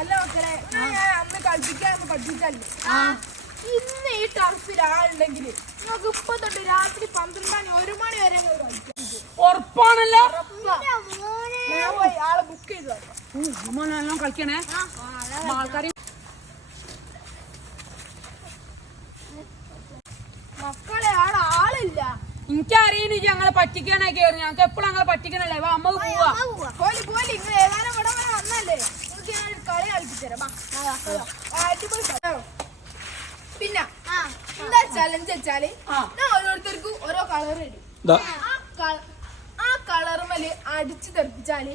അല്ല മക്കളെ ഞാൻ അന്ന് കളിപ്പിക്കാന്ന് പഠിപ്പിച്ചല്ലേ ഇന്ന് ഈ ടർഫിൽ ആളുണ്ടെങ്കിൽ നമുക്ക് ഇപ്പൊ തൊട്ട് രാത്രി പന്ത്രണ്ട് മണി ഒരു മണി വരെ ഉറപ്പാണല്ലോ. ഞാൻ പോയി ആളെ ബുക്ക് ചെയ്തു നല്ലോണം കളിക്കണേ. ആൾക്കാർ മക്കളെ ആടെ ആളില്ല. എനിക്കറിയുന്നു ഞങ്ങളെ പറ്റിക്കാനൊക്കെ ഞങ്ങൾക്ക് എപ്പോഴും ഞങ്ങളെ പറ്റിക്കണല്ലേ? വാ അമ്മ പോവാ. വാ. ആ, അടിപൊളി. പിന്നെ എന്താ ചലഞ്ച് വെച്ചാൽ. ഞാൻ ഓരോരുത്തർക്കും ഓരോ കളർ തരും ദാ. ആ കള- ആ കളറുമൽ അടിച്ചു തെറിപ്പിച്ചാൽ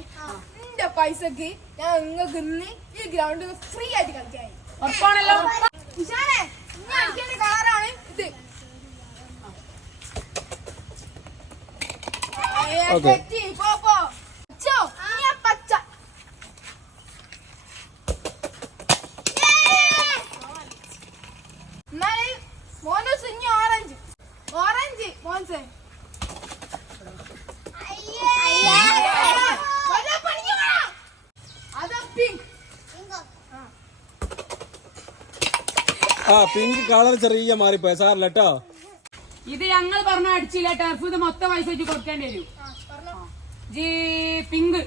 എന്റെ പൈസക്ക് ഞാൻ നിങ്ങൾക്ക് ഇന്ന് ഈ ഗ്രൗണ്ടിൽ ഫ്രീ ആയിട്ട് കളിക്കാൻ ഉറപ്പാണല്ലോ കളറാണ് ഇത് ഏ, മോൻസേ. ആ പിങ്ക് കളർ ചെറിയ മാറിപ്പോയ. സാറില്ല കേട്ടോ ഇത് ഞങ്ങൾ പറഞ്ഞ അടിച്ചില്ല ടർഫ് ഇത് മൊത്തം പൈസ വെച്ച് കൊടുക്കേണ്ടി വരും. G pink